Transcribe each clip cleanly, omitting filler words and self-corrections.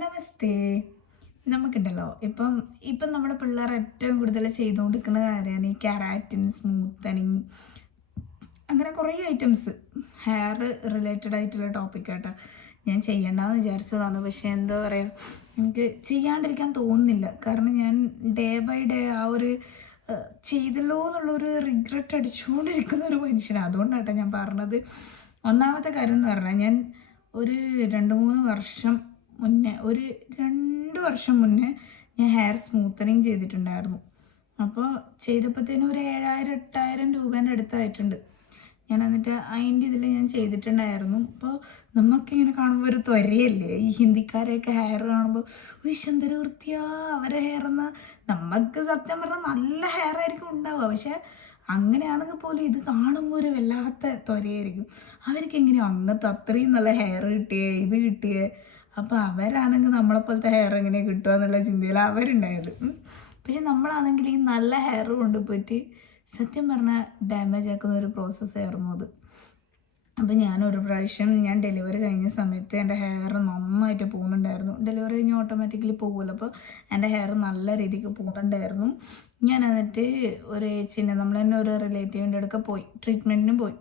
നമസ്തേ. നമുക്കുണ്ടല്ലോ ഇപ്പം നമ്മുടെ പിള്ളേർ ഏറ്റവും കൂടുതൽ ചെയ്തുകൊണ്ടിരിക്കുന്ന കാര്യമാണ് ഈ കെരാറ്റിൻ, സ്മൂത്തനിങ്, അങ്ങനെ കുറേ ഐറ്റംസ് ഹെയർ റിലേറ്റഡ് ആയിട്ടുള്ള ടോപ്പിക്കായിട്ട് ഞാൻ ചെയ്യേണ്ടതെന്ന് വിചാരിച്ചതാണ്. പക്ഷേ എന്താ പറയുക, എനിക്ക് ചെയ്യാണ്ടിരിക്കാൻ തോന്നുന്നില്ല. കാരണം ഞാൻ ഡേ ബൈ ഡേ ആ ഒരു ചെയ്തല്ലോ എന്നുള്ളൊരു റിഗ്രറ്റ് അടിച്ചുകൊണ്ടിരിക്കുന്ന ഒരു മനുഷ്യനാണ്. അതുകൊണ്ടാട്ടോ ഞാൻ പറഞ്ഞത്. ഒന്നാമത്തെ കാര്യം എന്ന് പറഞ്ഞാൽ, ഞാൻ ഒരു 2-3 വർഷം മുന്നേ, ഒരു 2 വർഷം മുന്നേ ഞാൻ ഹെയർ സ്മൂത്തനിങ് ചെയ്തിട്ടുണ്ടായിരുന്നു. അപ്പോൾ ചെയ്തപ്പോഴത്തേനും ഒരു 7,000-8,000 രൂപേൻ്റെ അടുത്തായിട്ടുണ്ട്. ഞാൻ എന്നിട്ട് അതിൻ്റെ ഇതിൽ ഞാൻ ചെയ്തിട്ടുണ്ടായിരുന്നു. അപ്പോൾ നമുക്കിങ്ങനെ കാണുമ്പോൾ ഒരു ത്വരയല്ലേ, ഈ ഹിന്ദിക്കാരെയൊക്കെ ഹെയർ കാണുമ്പോൾ എന്തൊരു വൃത്തിയാ അവരെ ഹെയർ എന്നാൽ. നമുക്ക് സത്യം പറഞ്ഞാൽ നല്ല ഹെയർ ആയിരിക്കും ഉണ്ടാവുക, പക്ഷേ അങ്ങനെയാണെങ്കിൽ പോലും ഇത് കാണുമ്പോൾ ഒരു വല്ലാത്ത ത്വരയായിരിക്കും. അവർക്ക് എങ്ങനെയാണ് അങ്ങനത്തെ അത്രയും നല്ല ഹെയർ കിട്ടിയേ, ഇത് കിട്ടിയേ. അപ്പോൾ അവരാണെങ്കിൽ നമ്മളെപ്പോലത്തെ ഹെയർ എങ്ങനെ കിട്ടുക എന്നുള്ള ചിന്തയിൽ അവരുണ്ടായത്. പക്ഷെ നമ്മളാണെങ്കിൽ ഈ നല്ല ഹെയർ കൊണ്ടുപോയിട്ട് സത്യം പറഞ്ഞാൽ ഡാമേജ് ആക്കുന്ന ഒരു പ്രോസസ്സായിരുന്നു അത്. അപ്പോൾ ഞാനൊരു പ്രാവശ്യം ഡെലിവറി കഴിഞ്ഞ സമയത്ത് എൻ്റെ ഹെയർ നന്നായിട്ട് പോകുന്നുണ്ടായിരുന്നു. ഡെലിവറി കഴിഞ്ഞ് ഓട്ടോമാറ്റിക്കലി പോകുമല്ലോ, അപ്പോൾ എൻ്റെ ഹെയർ നല്ല രീതിക്ക് പോകുന്നുണ്ടായിരുന്നു. ഞാൻ എന്നിട്ട് ഒരു നമ്മൾ തന്നെ ഒരു റിലേറ്റീവിൻ്റെ അടുക്ക പോയി, ട്രീറ്റ്മെൻറ്റിനും പോയി.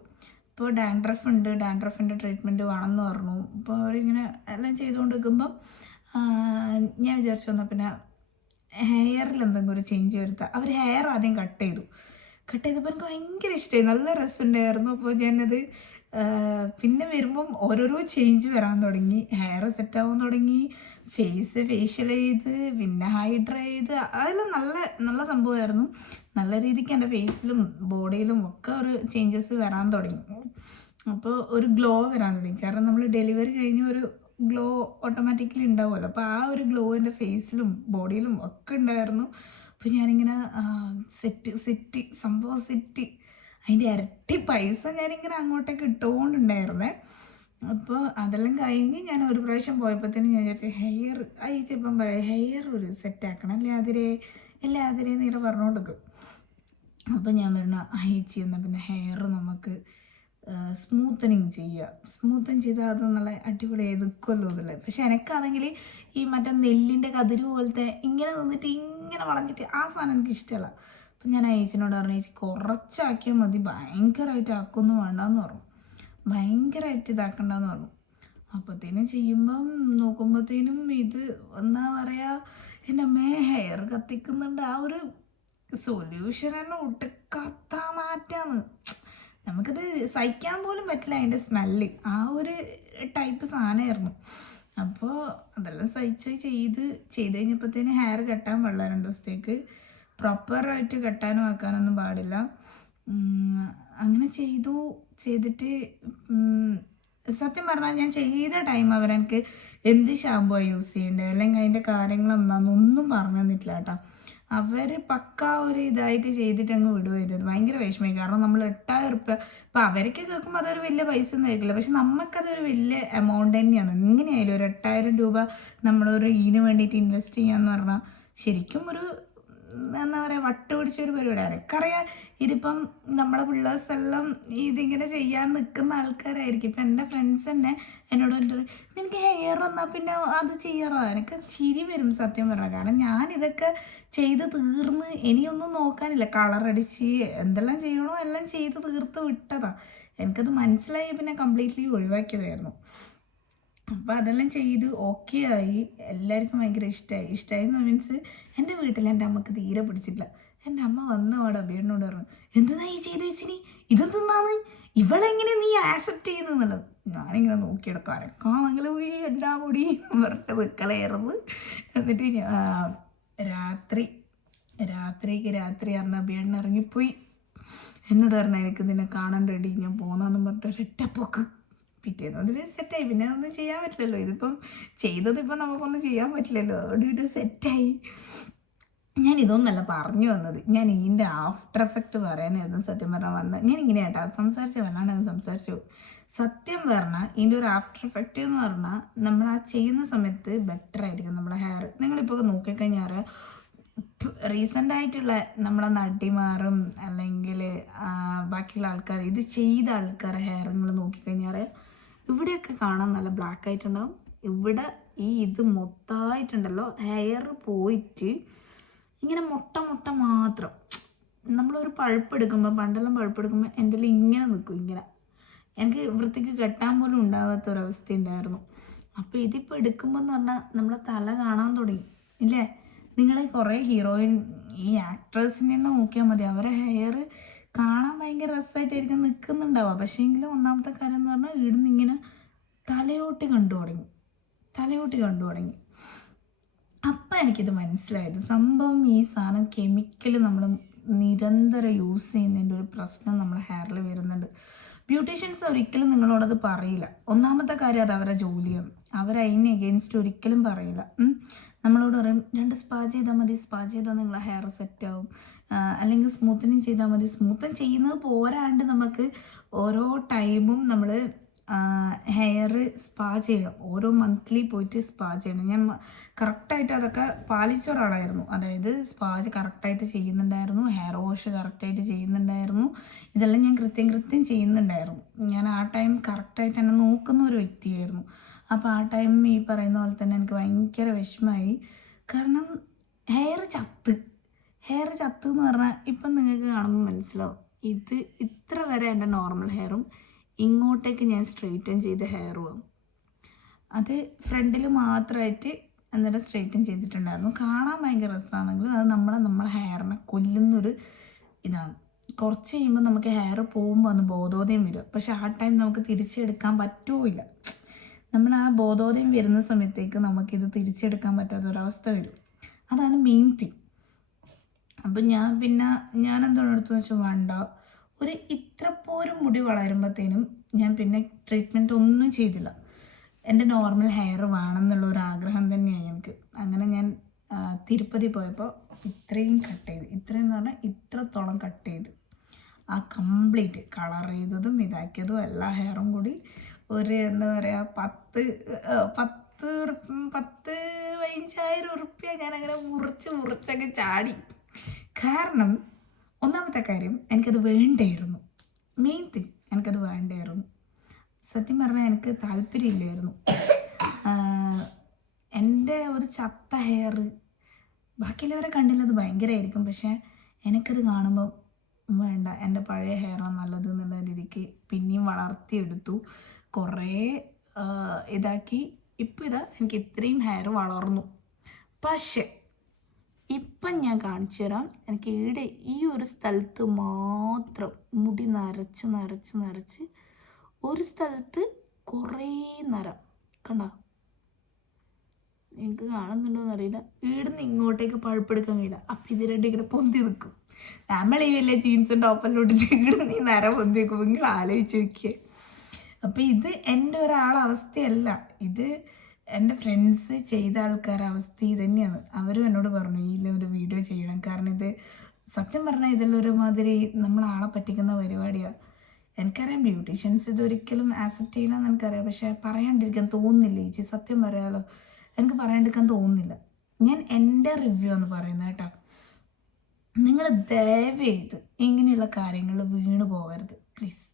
ഇപ്പോൾ ഡാൻഡ്രഫിൻ്റെ ട്രീറ്റ്മെൻറ്റ് വേണമെന്ന് പറഞ്ഞു. അപ്പോൾ അവരിങ്ങനെ എല്ലാം ചെയ്തുകൊണ്ട് നിൽക്കുമ്പം ഞാൻ വിചാരിച്ചു വന്നാൽ പിന്നെ ഹെയറിൽ എന്തെങ്കിലും ഒരു ചേഞ്ച് വരുത്താം. അവർ ഹെയർ ആദ്യം കട്ട് ചെയ്തപ്പോൾ എനിക്ക് ഭയങ്കര ഇഷ്ടമായി, നല്ല രസമുണ്ടായിരുന്നു. അപ്പോൾ ഞാനത് പിന്നെ വരുമ്പം ഓരോരോ ചേഞ്ച് വരാൻ തുടങ്ങി, ഹെയർ സെറ്റാവാൻ തുടങ്ങി, ഫേഷ്യൽ ചെയ്ത്, പിന്നെ ഹൈഡ്ര ചെയ്ത്, അതെല്ലാം നല്ല നല്ല സംഭവമായിരുന്നു. നല്ല രീതിക്ക് എൻ്റെ ഫേസിലും ബോഡിയിലും ഒക്കെ ഒരു ചേഞ്ചസ് വരാൻ തുടങ്ങി. അപ്പോൾ ഒരു ഗ്ലോ വരാൻ തുടങ്ങി. കാരണം നമ്മൾ ഡെലിവറി കഴിഞ്ഞ് ഒരു ഗ്ലോ ഓട്ടോമാറ്റിക്കലി ഉണ്ടാവുമല്ലോ. അപ്പോൾ ആ ഒരു ഗ്ലോ എൻ്റെ ഫേസിലും ബോഡിയിലും ഒക്കെ ഉണ്ടായിരുന്നു. അപ്പോൾ ഞാനിങ്ങനെ സംഭവം സെറ്റ്, അതിൻ്റെ ഇരട്ടി പൈസ ഞാനിങ്ങനെ അങ്ങോട്ടേക്ക് ഇട്ടുകൊണ്ടുണ്ടായിരുന്നേ. അപ്പോൾ അതെല്ലാം കഴിഞ്ഞ് ഞാൻ ഒരു പ്രാവശ്യം പോയപ്പോഴത്തേനും ഞാൻ വിചാരിച്ചു ഹെയർ അയച്ചപ്പം പറയാം, ഹെയർ ഒരു സെറ്റാക്കണം, എല്ലാതിരെ നീരെ പറഞ്ഞുകൊടുക്കും. അപ്പോൾ ഞാൻ പറഞ്ഞ അയച്ചു എന്നാൽ പിന്നെ ഹെയർ നമുക്ക് സ്മൂത്തനിങ് ചെയ്താൽ അത് നല്ല അടിപൊളി നിൽക്കുമല്ലോ എന്നുള്ളത്. പക്ഷെ എനിക്കാണെങ്കിൽ ഈ മറ്റേ നെല്ലിൻ്റെ കതിര് പോലത്തെ ഇങ്ങനെ നിന്നിട്ട് ഇങ്ങനെ വളഞ്ഞിട്ട് ആ സാധനം എനിക്ക് ഇഷ്ടമല്ല. അപ്പം ഞാൻ അയച്ചിനോട് പറഞ്ഞു, ചേച്ചി കുറച്ചാക്കിയാൽ മതി, ഭയങ്കരമായിട്ട് ആക്കൊന്നും വേണ്ടെന്ന് പറഞ്ഞു, ഭയങ്കരമായിട്ട് ഇതാക്കണ്ടെന്ന് പറഞ്ഞു. അപ്പോഴത്തേനും ചെയ്യുമ്പം നോക്കുമ്പോഴത്തേനും ഇത് എന്താ പറയുക, എൻ്റെ ഹെയർ കത്തിക്കുന്നുണ്ട്. ആ ഒരു സൊല്യൂഷൻ തന്നെ ഒട്ടുക്കാത്ത നാറ്റാണ്, നമുക്കത് സഹിക്കാൻ പോലും പറ്റില്ല. അതിൻ്റെ സ്മെല്ല് ആ ഒരു ടൈപ്പ് സാധനമായിരുന്നു. അപ്പോൾ അതെല്ലാം സഹിച്ച് ചെയ്ത് കഴിഞ്ഞപ്പോഴത്തേന് ഹെയർ കെട്ടാൻ പാടില്ല, 2 ദിവസത്തേക്ക് പ്രോപ്പറായിട്ട് കെട്ടാനും ആക്കാനൊന്നും പാടില്ല. അങ്ങനെ ചെയ്തിട്ട് സത്യം പറഞ്ഞാൽ ഞാൻ ചെയ്ത ടൈം അവരെനിക്ക് എന്ത് ഷാമ്പൂ യൂസ് ചെയ്യേണ്ടത് അല്ലെങ്കിൽ അതിൻ്റെ കാര്യങ്ങൾ എന്താണെന്നൊന്നും പറഞ്ഞു തന്നിട്ടില്ല കേട്ടോ. അവർ പക്കാ ഒരു ഇതായിട്ട് ചെയ്തിട്ട് അങ്ങ് വിടുക ചെയ്തത്. ഭയങ്കര വിഷമമായി. കാരണം നമ്മൾ 8,000 റുപ്യ, ഇപ്പം അവർക്ക് കേൾക്കുമ്പോൾ അതൊരു വലിയ പൈസ ഒന്നും ആയിരിക്കില്ല, പക്ഷെ നമുക്കതൊരു വലിയ എമൗണ്ട് തന്നെയാണ്. എങ്ങനെയായാലും ഒരു 8,000 രൂപ നമ്മളൊരു ഇതിന് വേണ്ടിയിട്ട് ഇൻവെസ്റ്റ് ചെയ്യാന്ന് പറഞ്ഞാൽ ശരിക്കും ഒരു എന്താ പറയുക, വട്ട് പിടിച്ചൊരു പരിപാടിയാണ്. എനിക്കറിയാം ഇതിപ്പം നമ്മളെ പിള്ളേഴ്സ് എല്ലാം ഇതിങ്ങനെ ചെയ്യാൻ നിൽക്കുന്ന ആൾക്കാരായിരിക്കും. ഇപ്പം എൻ്റെ ഫ്രണ്ട്സ് തന്നെ എന്നോട് നിനക്ക് ഹെയർ വന്നാൽ പിന്നെ അത് ചെയ്യാറോ, എനിക്ക് ചിരി വരും സത്യം പറഞ്ഞാൽ. കാരണം ഞാനിതൊക്കെ ചെയ്ത് തീർന്ന് ഇനിയൊന്നും നോക്കാനില്ല, കളറടിച്ച് എന്തെല്ലാം ചെയ്യണോ എല്ലാം ചെയ്ത് തീർത്ത് വിട്ടതാണ്. എനിക്കത് മനസ്സിലായി പിന്നെ കംപ്ലീറ്റ്ലി ഒഴിവാക്കിയതായിരുന്നു. അപ്പോൾ അതെല്ലാം ചെയ്ത് ഓക്കെ ആയി, എല്ലാവർക്കും ഭയങ്കര ഇഷ്ടമായി മീൻസ് എൻ്റെ വീട്ടിൽ എൻ്റെ അമ്മക്ക് തീരെ പിടിച്ചിട്ടില്ല. എൻ്റെ അമ്മ വന്ന അവിടെ അഭിയേട്ടനോട് പറഞ്ഞു, എന്തെന്നാ ഈ ചെയ്ത് വെച്ചിനി, ഇതെന്തെന്നാണ്, ഇവളെങ്ങനെ നീ ആക്സെപ്റ്റ് ചെയ്യുന്നല്ലോ. ഞാനിങ്ങനെ നോക്കിയെടുക്കാം, അരക്കാണെങ്കിൽ എല്ലാ കൂടി വെറുതെ വെക്കലായിരുന്നു. എന്നിട്ട് രാത്രി അന്ന് അഭിയേട്ടൻ ഇറങ്ങിപ്പോയി. എന്നോട് പറഞ്ഞു എനിക്ക് നിന്നെ കാണാൻ റെഡി, ഞാൻ പോകുന്നെന്നും പറഞ്ഞിട്ട് ഒരൊറ്റപ്പോക്ക്. പിറ്റേന്ന് അതിൽ സെറ്റായി. പിന്നെ ഒന്നും ചെയ്യാൻ പറ്റില്ലല്ലോ, ഇതിപ്പം ചെയ്തതിപ്പം നമുക്കൊന്നും ചെയ്യാൻ പറ്റില്ലല്ലോ. അവിടെ ഒരു സെറ്റായി. ഞാൻ ഇതൊന്നല്ല പറഞ്ഞു വന്നത്, ഞാൻ ഇതിൻ്റെ ആഫ്റ്റർ എഫക്റ്റ് പറയാനായിരുന്നു സത്യം പറഞ്ഞാൽ വന്നത്. ഞാൻ ഇങ്ങനെ കേട്ടോ വല്ലാണ്ട് സംസാരിച്ചു. സത്യം പറഞ്ഞാൽ ഇതിൻ്റെ ഒരു ആഫ്റ്റർ എഫക്റ്റ് എന്ന് പറഞ്ഞാൽ നമ്മൾ ആ ചെയ്യുന്ന സമയത്ത് ബെറ്റർ ആയിരിക്കും നമ്മളെ ഹെയർ. നിങ്ങളിപ്പോൾ നോക്കിക്കഴിഞ്ഞാൽ റീസെൻ്റായിട്ടുള്ള നമ്മളെ നടിമാരും അല്ലെങ്കിൽ ബാക്കിയുള്ള ആൾക്കാർ ഇത് ചെയ്ത ആൾക്കാരെ ഹെയർ നിങ്ങൾ നോക്കിക്കഴിഞ്ഞാൽ ഇവിടെയൊക്കെ കാണാൻ നല്ല ബ്ലാക്ക് ആയിട്ടുണ്ടാവും, ഇവിടെ ഇത് മൊത്തമായിട്ടുണ്ടല്ലോ ഹെയർ പോയിട്ട് ഇങ്ങനെ മുട്ട മാത്രം. നമ്മളൊരു പഴുപ്പെടുക്കുമ്പോൾ, പണ്ടെല്ലാം പഴുപ്പെടുക്കുമ്പോൾ എൻ്റെ ഇങ്ങനെ നിൽക്കും, ഇങ്ങനെ എനിക്ക് വൃത്തിക്ക് കെട്ടാൻ പോലും ഉണ്ടാവാത്തൊരവസ്ഥ ഉണ്ടായിരുന്നു. അപ്പോൾ ഇതിപ്പോൾ എടുക്കുമ്പോൾ എന്ന് പറഞ്ഞാൽ നമ്മളെ തല കാണാൻ തുടങ്ങി ഇല്ലേ. നിങ്ങൾ കുറേ ഹീറോയിൻ ഈ ആക്ട്രസിനെ നോക്കിയാൽ മതി, അവരെ ഹെയർ കാണാൻ ഭയങ്കര രസമായിട്ടായിരിക്കും നിൽക്കുന്നുണ്ടാവുക. പക്ഷേ എങ്കിലും ഒന്നാമത്തെ കാര്യം എന്ന് പറഞ്ഞാൽ ഇവിടുന്ന് ഇങ്ങനെ തലയോട്ടി കണ്ടു തുടങ്ങി. അപ്പം എനിക്കിത് മനസ്സിലായത് സംഭവം ഈ സാധനം കെമിക്കൽ നമ്മൾ നിരന്തരം യൂസ് ചെയ്യുന്നതിൻ്റെ ഒരു പ്രശ്നം നമ്മുടെ ഹെയറിൽ വരുന്നുണ്ട്. ബ്യൂട്ടീഷ്യൻസ് ഒരിക്കലും നിങ്ങളോടത് പറയില്ല. ഒന്നാമത്തെ കാര്യം അത് അവരുടെ ജോലിയാണ്, അവരതിന് എഗെയിൻസ്റ്റ് ഒരിക്കലും പറയില്ല. നമ്മളോട് പറയും 2 സ്പാ ചെയ്താൽ മതി, സ്പാ ചെയ്താൽ നിങ്ങളെ ഹെയർ സെറ്റാവും, അല്ലെങ്കിൽ സ്മൂത്തനിങ് ചെയ്താൽ മതി. സ്മൂത്തൻ ചെയ്യുന്നത് പോരാണ്ട് നമുക്ക് ഓരോ ടൈമും നമ്മൾ ഹെയർ സ്പാ ചെയ്യണം, ഓരോ മന്ത്ലി പോയിട്ട് സ്പാ ചെയ്യണം. ഞാൻ കറക്റ്റായിട്ട് അതൊക്കെ പാലിച്ച ഒരാളായിരുന്നു. അതായത് സ്പാ കറക്റ്റായിട്ട് ചെയ്യുന്നുണ്ടായിരുന്നു, ഹെയർ വാഷ് കറക്റ്റായിട്ട് ചെയ്യുന്നുണ്ടായിരുന്നു, ഇതെല്ലാം ഞാൻ കൃത്യം ചെയ്യുന്നുണ്ടായിരുന്നു. ഞാൻ ആ ടൈം കറക്റ്റായിട്ട് എന്നെ നോക്കുന്ന ഒരു വ്യക്തിയായിരുന്നു. അപ്പോൾ ആ ടൈം ഈ പറയുന്ന പോലെ തന്നെ എനിക്ക് ഭയങ്കര വിഷമമായി. കാരണം ഹെയർ ചത്ത് എന്ന് പറഞ്ഞാൽ ഇപ്പം നിങ്ങൾക്ക് കാണുമ്പോൾ മനസ്സിലാവും. ഇത് ഇത്ര വരെ എൻ്റെ നോർമൽ ഹെയറും ഇങ്ങോട്ടേക്ക് ഞാൻ സ്ട്രെയിറ്റൻ ചെയ്ത ഹെയറും, അത് ഫ്രണ്ടിൽ മാത്രമായിട്ട് എന്നിട്ട് സ്ട്രെയിറ്റൻ ചെയ്തിട്ടുണ്ടായിരുന്നു. കാണാൻ ഭയങ്കര രസമാണെങ്കിലും അത് നമ്മളെ ഹെയറിനെ കൊല്ലുന്നൊരു ഇതാണ്. കുറച്ച് കഴിയുമ്പോൾ നമുക്ക് ഹെയർ പോകുമ്പോൾ അന്ന് ബോധോദയം വരും. പക്ഷെ ആ ടൈം നമുക്ക് തിരിച്ചെടുക്കാൻ പറ്റുമില്ല. നമ്മൾ ആ ബോധോദയം വരുന്ന സമയത്തേക്ക് നമുക്കിത് തിരിച്ചെടുക്കാൻ പറ്റാത്തൊരവസ്ഥ വരും. അതാണ് മെയിൻ തിങ്. അപ്പം ഞാൻ എന്താണ് എടുത്തെന്ന് വെച്ചാൽ വേണ്ട, ഒരു ഇത്ര പോരും മുടി വളരുമ്പോഴത്തേനും ഞാൻ പിന്നെ ട്രീറ്റ്മെൻറ്റ് ഒന്നും ചെയ്തില്ല. എൻ്റെ നോർമൽ ഹെയർ വേണമെന്നുള്ള ഒരു ആഗ്രഹം തന്നെയാണ് എനിക്ക്. അങ്ങനെ ഞാൻ തിരുപ്പതി പോയപ്പോൾ ഇത്രയും എന്ന് പറഞ്ഞാൽ ഇത്രത്തോളം കട്ട് ചെയ്ത് ആ കംപ്ലീറ്റ് കളർ ചെയ്തതും ഇതാക്കിയതും എല്ലാ ഹെയറും കൂടി ഒരു എന്താ പറയുക 15,000 ഉറുപ്പ്യ ഞാനങ്ങനെ മുറിച്ചൊക്കെ ചാടി. കാരണം ഒന്നാമത്തെ കാര്യം എനിക്കത് വേണ്ടായിരുന്നു, മെയിൻ തിങ് എനിക്കത് വേണ്ടായിരുന്നു. സത്യം പറഞ്ഞാൽ എനിക്ക് താല്പര്യമില്ലായിരുന്നു. എൻ്റെ ഒരു ചത്ത ഹെയർ ബാക്കിയുള്ളവരെ കണ്ടില്ലത് ഭയങ്കരമായിരിക്കും, പക്ഷേ എനിക്കത് കാണുമ്പോൾ വേണ്ട, എൻ്റെ പഴയ ഹെയറാണ് നല്ലത് എന്നുള്ള രീതിക്ക് പിന്നെയും വളർത്തിയെടുത്തു, കുറേ ഇതാക്കി. ഇപ്പോൾ എനിക്ക് ഇത്രയും ഹെയർ വളർന്നു. പക്ഷേ ഇപ്പം ഞാൻ കാണിച്ചു തരാം. എനിക്ക് ഇവിടെ ഈ ഒരു സ്ഥലത്ത് മാത്രം മുടി നരച്ച് ഒരു സ്ഥലത്ത് കുറേ നര കണ്ടോ, എനിക്ക് കാണുന്നുണ്ടോയെന്ന് അറിയില്ല. ഇവിടുന്ന് ഇങ്ങോട്ടേക്ക് പഴുപ്പെടുക്കാൻ കഴിയില്ല. അപ്പം ഇത് രണ്ടും ഇങ്ങനെ പൊന്തി നിൽക്കും. നമ്മൾ ഈ വലിയ ജീൻസും ടോപ്പെല്ലാം ഇട്ടിട്ട് ഇവിടുന്ന് ഈ നര പൊന്തി നിൽക്കും. നിങ്ങൾ ആലോചിച്ച് നോക്കിയേ. അപ്പം ഇത് എൻ്റെ ഒരാളവസ്ഥയല്ല, ഇത് എൻ്റെ ഫ്രണ്ട്സ് ചെയ്ത ആൾക്കാരുടെ അവസ്ഥ ഇത് തന്നെയാണ്. അവരും എന്നോട് പറഞ്ഞു ഇതിലൊരു വീഡിയോ ചെയ്യണം. കാരണം ഇത് സത്യം പറഞ്ഞാൽ ഇതിലൊരു മാതിരി നമ്മളാളെ പറ്റിക്കുന്ന പരിപാടിയാണ്. എനിക്കറിയാം ബ്യൂട്ടീഷ്യൻസ് ഇതൊരിക്കലും ആക്സെപ്റ്റ് ചെയ്യില്ലെന്ന് എനിക്കറിയാം. പക്ഷേ പറയാണ്ടിരിക്കാൻ തോന്നുന്നില്ല ചേച്ചി, സത്യം പറയാമല്ലോ, എനിക്ക് പറയാണ്ടിരിക്കാൻ തോന്നുന്നില്ല. ഞാൻ എൻ്റെ റിവ്യൂ എന്ന് പറയുന്നത് കേട്ടോ. നിങ്ങൾ ദയവേത് ഇങ്ങനെയുള്ള കാര്യങ്ങൾ വീണ് പോകരുത് പ്ലീസ്.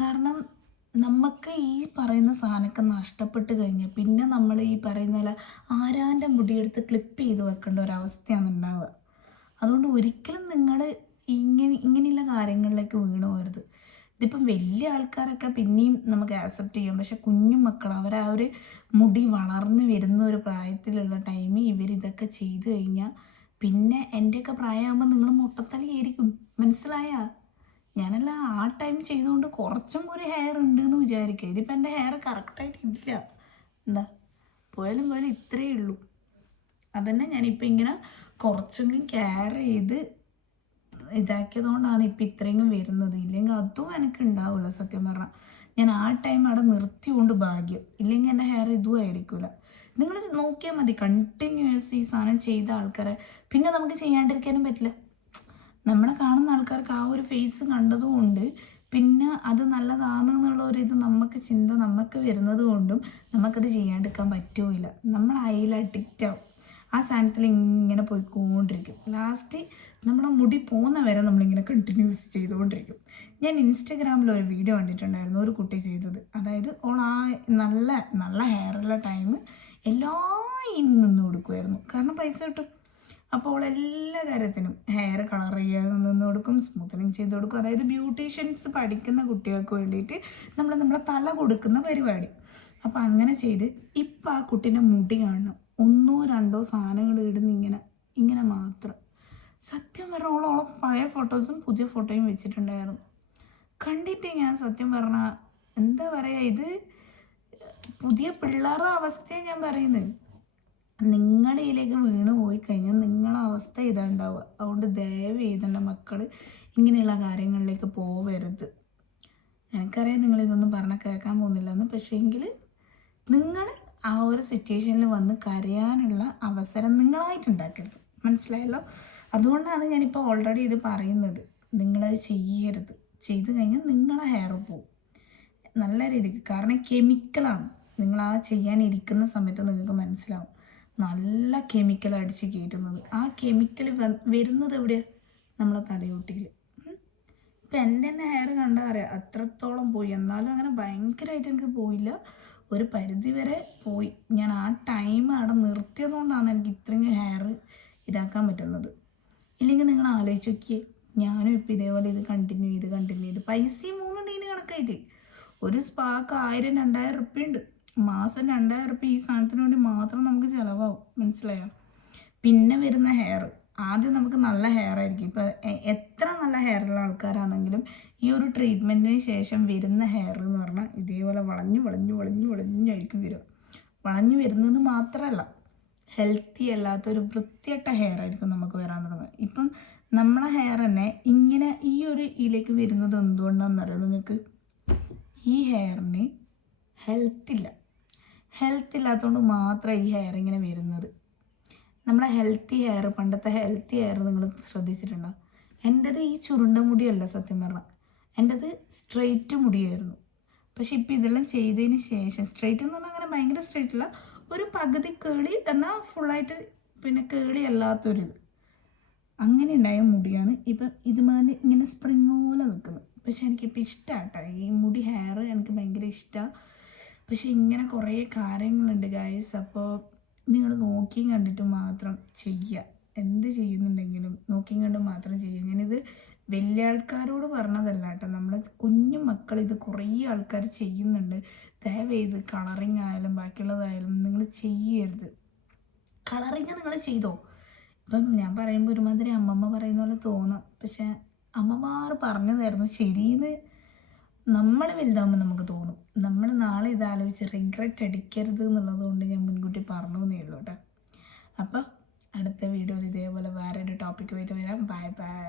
കാരണം നമുക്ക് ഈ പറയുന്ന സാധനമൊക്കെ നഷ്ടപ്പെട്ട് കഴിഞ്ഞാൽ പിന്നെ നമ്മൾ ഈ പറയുന്ന പോലെ ആരാൻ്റെ മുടിയെടുത്ത് ക്ലിപ്പ് ചെയ്ത് വെക്കേണ്ട ഒരവസ്ഥയാണ് ഉണ്ടാവുക. അതുകൊണ്ട് ഒരിക്കലും നിങ്ങൾ ഇങ്ങനെയുള്ള കാര്യങ്ങളിലേക്ക് വീണ് പോകരുത്. ഇതിപ്പം വലിയ ആൾക്കാരൊക്കെ പിന്നെയും നമുക്ക് ആക്സെപ്റ്റ് ചെയ്യാം, പക്ഷെ കുഞ്ഞു മക്കൾ അവർ ആ ഒരു മുടി വളർന്ന് വരുന്ന ഒരു പ്രായത്തിലുള്ള ടൈമിൽ ഇവരിതൊക്കെ ചെയ്ത് കഴിഞ്ഞാൽ പിന്നെ എൻ്റെയൊക്കെ പ്രായമാകുമ്പോൾ നിങ്ങൾ മുട്ടത്തലയായിരിക്കും. മനസ്സിലായാ? ഞാനല്ല ആ ടൈം ചെയ്തുകൊണ്ട് കുറച്ചും കൂടി ഹെയർ ഉണ്ടെന്ന് വിചാരിക്കുക. ഇതിപ്പോൾ എൻ്റെ ഹെയർ കറക്റ്റായിട്ടില്ല, എന്താ പോയാലും ഇത്രയേ ഉള്ളൂ. അതന്നെ ഞാനിപ്പോൾ ഇങ്ങനെ കുറച്ചെങ്കിലും കെയർ ചെയ്ത് ഇതാക്കിയതുകൊണ്ടാണ് ഇപ്പം ഇത്രയും വരുന്നത്. ഇല്ലെങ്കിൽ അതും എനിക്ക് ഉണ്ടാവില്ല സത്യം പറഞ്ഞാൽ. ഞാൻ ആ ടൈം അവിടെ നിർത്തിയോണ്ട് ഭാഗ്യം, ഇല്ലെങ്കിൽ എൻ്റെ ഹെയർ ഇതും ആയിരിക്കില്ല. നിങ്ങൾ നോക്കിയാൽ മതി, കണ്ടിന്യൂസ് ഈ സാധനം ചെയ്ത ആൾക്കാരെ പിന്നെ നമുക്ക് ചെയ്യാണ്ടിരിക്കാനും പറ്റില്ല. നമ്മളെ കാണുന്ന ആൾക്കാർക്ക് ആ ഒരു ഫേസ് കണ്ടതുകൊണ്ട് പിന്നെ അത് നല്ലതാണെന്നുള്ള ഒരിത് നമുക്ക് വരുന്നത് കൊണ്ടും നമുക്കത് ചെയ്യാണ്ടിരിക്കാൻ പറ്റുമില്ല. നമ്മൾ അതിൽ അഡിക്റ്റ് ആവും, ആ സാധനത്തിൽ ഇങ്ങനെ പോയിക്കൊണ്ടിരിക്കും. ലാസ്റ്റ് നമ്മുടെ മുടി പോകുന്ന വരെ നമ്മളിങ്ങനെ കണ്ടിന്യൂസ് ചെയ്തുകൊണ്ടിരിക്കും. ഞാൻ ഇൻസ്റ്റഗ്രാമിൽ ഒരു വീഡിയോ കണ്ടിട്ടുണ്ടായിരുന്നു, ഒരു കുട്ടി ചെയ്തത്. അതായത് ഓൾ ആ നല്ല ഹെയറുള്ള ടൈം നിന്ന് കൊടുക്കുമായിരുന്നു, കാരണം പൈസ കിട്ടും. അപ്പോൾ എല്ലാ കാര്യത്തിനും ഹെയർ കളർ ചെയ്യാൻ നിന്ന് കൊടുക്കും, സ്മൂത്തനിങ് ചെയ്ത് കൊടുക്കും. അതായത് ബ്യൂട്ടീഷ്യൻസ് പഠിക്കുന്ന കുട്ടികൾക്ക് വേണ്ടിയിട്ട് നമ്മളെ തല കൊടുക്കുന്ന പരിപാടി. അപ്പോൾ അങ്ങനെ ചെയ്ത് ഇപ്പം ആ കുട്ടീൻ്റെ മുടി കാണണം, 1-2 സാധനങ്ങൾ ഇടുന്ന ഇങ്ങനെ മാത്രം. സത്യം പറഞ്ഞ ഓളെ പഴയ ഫോട്ടോസും പുതിയ ഫോട്ടോയും വെച്ചിട്ടുണ്ടായിരുന്നു. കണ്ടിട്ട് ഞാൻ സത്യം പറഞ്ഞാൽ എന്താ പറയുക, ഇത് പുതിയ പിള്ളേരുടെ അവസ്ഥയാണ് ഞാൻ പറയുന്നത്. നിങ്ങളുടെ ഇതിലേക്ക് വീണ് പോയി കഴിഞ്ഞാൽ നിങ്ങളെ അവസ്ഥ ഇതാണ്ടാവുക. അതുകൊണ്ട് ദയവ് ചെയ്തേണ്ട മക്കൾ ഇങ്ങനെയുള്ള കാര്യങ്ങളിലേക്ക് പോവരുത്. എനിക്കറിയാം നിങ്ങളിതൊന്നും പറഞ്ഞാൽ കേൾക്കാൻ പോകുന്നില്ലെന്ന്, പക്ഷേ എങ്കിൽ നിങ്ങൾ ആ ഒരു സിറ്റുവേഷനിൽ വന്ന് കരയാനുള്ള അവസരം നിങ്ങളായിട്ടുണ്ടാക്കരുത്. മനസ്സിലായല്ലോ? അതുകൊണ്ടാണ് ഞാനിപ്പോൾ ഓൾറെഡി ഇത് പറയുന്നത്. നിങ്ങളത് ചെയ്യരുത്. ചെയ്ത് കഴിഞ്ഞാൽ നിങ്ങളെ ഹെയർ പോവും നല്ല രീതിക്ക്. കാരണം കെമിക്കലാണ്. നിങ്ങൾ ആ ചെയ്യാനിരിക്കുന്ന സമയത്ത് നിങ്ങൾക്ക് മനസ്സിലാവും, നല്ല കെമിക്കൽ അടിച്ച് കയറ്റുന്നത്. ആ കെമിക്കൽ വരുന്നത് എവിടെയാണ്? നമ്മളെ തലയോട്ടിയിൽ. ഇപ്പം എൻ്റെ തന്നെ ഹെയർ കണ്ടാൽ അറിയാം അത്രത്തോളം പോയി. എന്നാലും അങ്ങനെ ഭയങ്കരമായിട്ട് എനിക്ക് പോയില്ല, ഒരു പരിധി വരെ പോയി. ഞാൻ ആ ടൈം അവിടെ നിർത്തിയതുകൊണ്ടാണ് എനിക്ക് ഇത്രയും ഹെയർ ഇതാക്കാൻ പറ്റുന്നത്. ഇല്ലെങ്കിൽ നിങ്ങൾ ആലോചിച്ച് നോക്കിയേ, ഞാനും ഇപ്പോൾ ഇതേപോലെ ഇത് കണ്ടിന്യൂ ചെയ്ത് പൈസയും പോകുന്നുണ്ട് ഇതിന് കണക്കായിട്ട്. ഒരു സ്പാക്ക് 1000-2000 റുപ്യ ഉണ്ട്. മാസം 2000 റുപ്യ ഈ സാധനത്തിന് വേണ്ടി മാത്രം നമുക്ക് ചിലവാകും. മനസ്സിലായോ? പിന്നെ വരുന്ന ഹെയർ, ആദ്യം നമുക്ക് നല്ല ഹെയർ ആയിരിക്കും. ഇപ്പോൾ എത്ര നല്ല ഹെയറുള്ള ആൾക്കാരാണെങ്കിലും ഈ ഒരു ട്രീറ്റ്മെൻറ്റിന് ശേഷം വരുന്ന ഹെയർ എന്ന് പറഞ്ഞാൽ ഇതേപോലെ വളഞ്ഞായിരിക്കും വരിക. വളഞ്ഞു വരുന്നത് മാത്രമല്ല, ഹെൽത്തി അല്ലാത്തൊരു വൃത്തിയട്ട ഹെയർ ആയിരിക്കും നമുക്ക് വരാൻ തുടങ്ങുക. ഇപ്പം നമ്മളെ ഹെയർ തന്നെ ഇങ്ങനെ ഈ ഒരു ഇതിലേക്ക് വരുന്നത് എന്തുകൊണ്ടാണെന്നറിയോ നിങ്ങൾക്ക്? ഈ ഹെയറിന് ഹെൽത്ത് ഇല്ലാത്തതുകൊണ്ട് മാത്രമേ ഈ ഹെയർ ഇങ്ങനെ വരുന്നത്. നമ്മളെ ഹെൽത്തി ഹെയർ, പണ്ടത്തെ ഹെൽത്തി ഹെയർ നിങ്ങൾ ശ്രദ്ധിച്ചിട്ടുണ്ടോ? എൻ്റേത് ഈ ചുരുണ്ട മുടിയല്ല സത്യം പറഞ്ഞാൽ, എൻ്റേത് സ്ട്രെയിറ്റ് മുടിയായിരുന്നു. പക്ഷെ ഇപ്പം ഇതെല്ലാം ചെയ്തതിന് ശേഷം, സ്ട്രെയിറ്റ് എന്ന് പറഞ്ഞാൽ അങ്ങനെ ഭയങ്കര സ്ട്രെയിറ്റ് അല്ല, ഒരു പകുതി കേളി എന്നാൽ ഫുള്ളായിട്ട് പിന്നെ കേളി അല്ലാത്തൊരിത്, അങ്ങനെ ഉണ്ടായ മുടിയാണ് ഇപ്പം ഇതുമാതിരി ഇങ്ങനെ സ്പ്രിങ് പോലെ നിൽക്കുന്നത്. പക്ഷെ എനിക്കിപ്പോൾ ഇഷ്ടമാട്ടോ ഈ മുടി, ഹെയർ എനിക്ക് ഭയങ്കര ഇഷ്ടമാണ്. പക്ഷെ ഇങ്ങനെ കുറേ കാര്യങ്ങളുണ്ട് ഗൈസ്. അപ്പോൾ നിങ്ങൾ നോക്കിയും കണ്ടിട്ട് മാത്രം ചെയ്യുക. എന്ത് ചെയ്യുന്നുണ്ടെങ്കിലും നോക്കിയും കണ്ട് മാത്രം ചെയ്യുക. ഞാനിത് വലിയ ആൾക്കാരോട് പറഞ്ഞതല്ല കേട്ടോ, നമ്മളെ കുഞ്ഞു മക്കൾ ഇത് കുറേ ആൾക്കാർ ചെയ്യുന്നുണ്ട്. ദയവേത് കളറിങ് ആയാലും ബാക്കിയുള്ളതായാലും നിങ്ങൾ ചെയ്യരുത്. കളറിങ് നിങ്ങൾ ചെയ്തോ. ഇപ്പം ഞാൻ പറയുമ്പോൾ ഒരുമാതിരി അമ്മമ്മ പറയുന്ന പോലെ തോന്നാം, പക്ഷെ അമ്മമാർ പറഞ്ഞതായിരുന്നു ശരിയെന്ന് നമ്മൾ വലുതാകുമ്പോൾ നമുക്ക് തോന്നും. നമ്മൾ നാളെ ഇതാലോചിച്ച് റിഗ്രറ്റ് അടിക്കരുത് എന്നുള്ളത് കൊണ്ട് ഞാൻ മുൻകൂട്ടി പറഞ്ഞു എന്നേ ഉള്ളൂ കേട്ടോ. അപ്പോൾ അടുത്ത വീഡിയോയിൽ ഇതേപോലെ വേറൊരു ടോപ്പിക്കുമായിട്ട് വരാം. Bye bye.